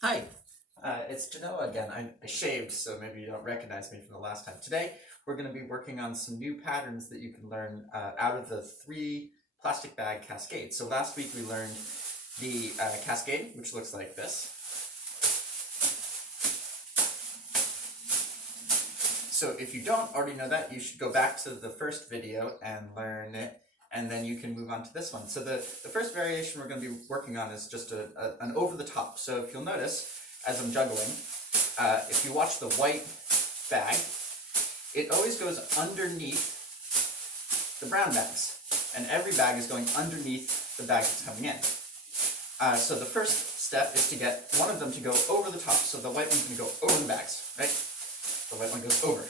Hi, it's Genoa again. I shaved, so maybe you don't recognize me from the last time. Today, we're going to be working on some new patterns that you can learn out of the 3 plastic bag cascade. So last week we learned the cascade, which looks like this. So if you don't already know that, you should go back to the first video and learn it, and then you can move on to this one. So the first variation we're going to be working on is just an over the top. So if you'll notice, as I'm juggling, if you watch the white bag, it always goes underneath the brown bags. And every bag is going underneath the bag that's coming in. So the first step is to get one of them to go over the top. So the white one's going to go over the bags, right? The white one goes over.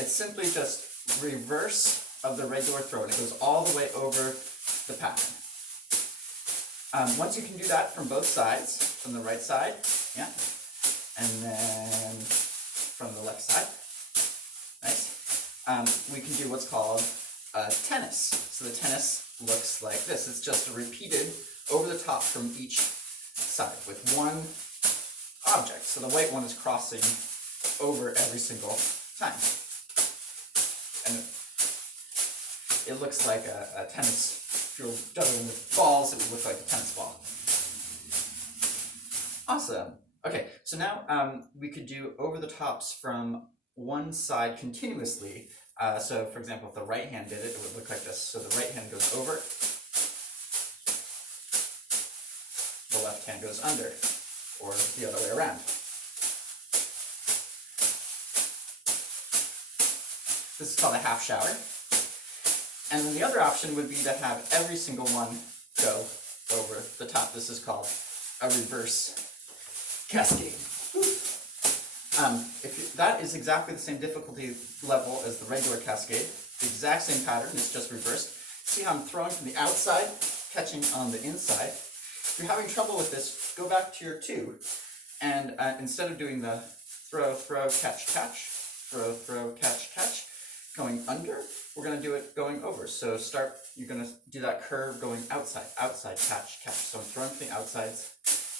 It's simply just reverse of the regular throw, and it goes all the way over the pattern. Once you can do that from both sides, from the right side, yeah, and then from the left side, nice, we can do what's called tennis. So the tennis looks like this. It's just repeated over the top from each side with one object. So the white one is crossing over every single time. And it looks like a tennis. If you're juggling with balls, it would look like a tennis ball. Awesome. Okay, so now we could do over the tops from one side continuously. So for example, if the right hand did it, it would look like this. So the right hand goes over, the left hand goes under, or the other way around. This is called a half shower. And then the other option would be to have every single one go over the top. This is called a reverse cascade. That is exactly the same difficulty level as the regular cascade. The exact same pattern, it's just reversed. See how I'm throwing from the outside, catching on the inside. If you're having trouble with this, go back to your 2. And instead of doing the throw, throw, catch, catch, throw, throw, catch, catch, going under, we're going to do it going over. So you're going to do that curve going outside, outside, catch, catch. So I'm throwing from the outsides,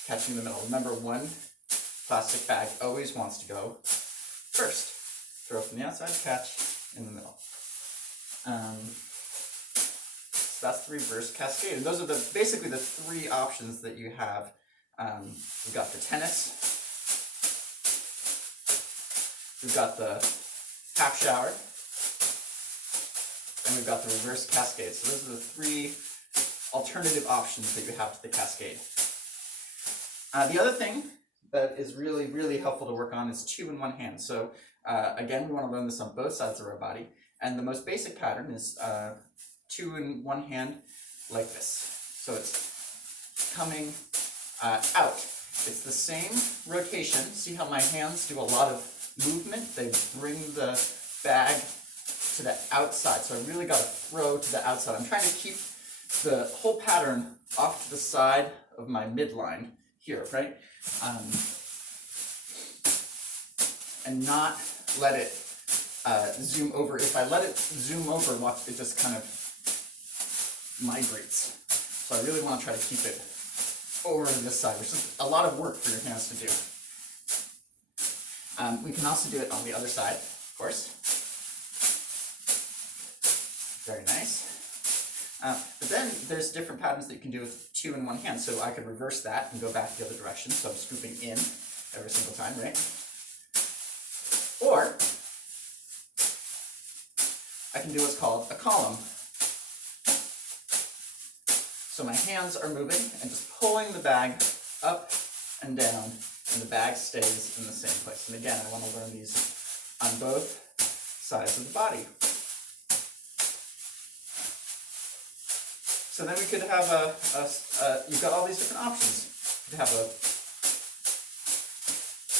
catching in the middle. Remember, one plastic bag always wants to go first. Throw from the outside, catch in the middle. So that's the reverse cascade. And those are basically the 3 options that you have. We've got the tennis, we've got the half shower, and we've got the reverse cascade. So those are the 3 alternative options that you have to the cascade. The other thing that is really, really helpful to work on is 2 in 1 hand. So again, we want to learn this on both sides of our body. And the most basic pattern is 2 in 1 hand like this. So it's coming out. It's the same rotation. See how my hands do a lot of movement? They bring the bag to the outside. So I really got to throw to the outside. I'm trying to keep the whole pattern off to the side of my midline here, right? And not let it zoom over. If I let it zoom over, watch, it just kind of migrates. So I really want to try to keep it over to this side, which is a lot of work for your hands to do. We can also do it on the other side, of course. Very nice. But then there's different patterns that you can do with 2 in 1 hand. So I could reverse that and go back the other direction. So I'm scooping in every single time, right? Or I can do what's called a column. So my hands are moving and just pulling the bag up and down, and the bag stays in the same place. And again, I want to learn these on both sides of the body. So then we could have you've got all these different options. You could have a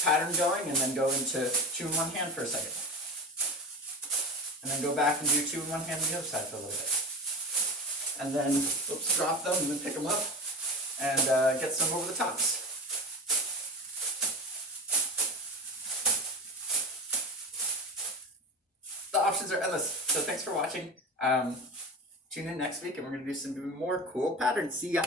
pattern going and then go into 2 in 1 hand for a second. And then go back and do 2 in 1 hand on the other side for a little bit. And then, oops, drop them and then pick them up and get some over the tops. The options are endless. So thanks for watching. Tune in next week and we're going to do some more cool patterns. See ya!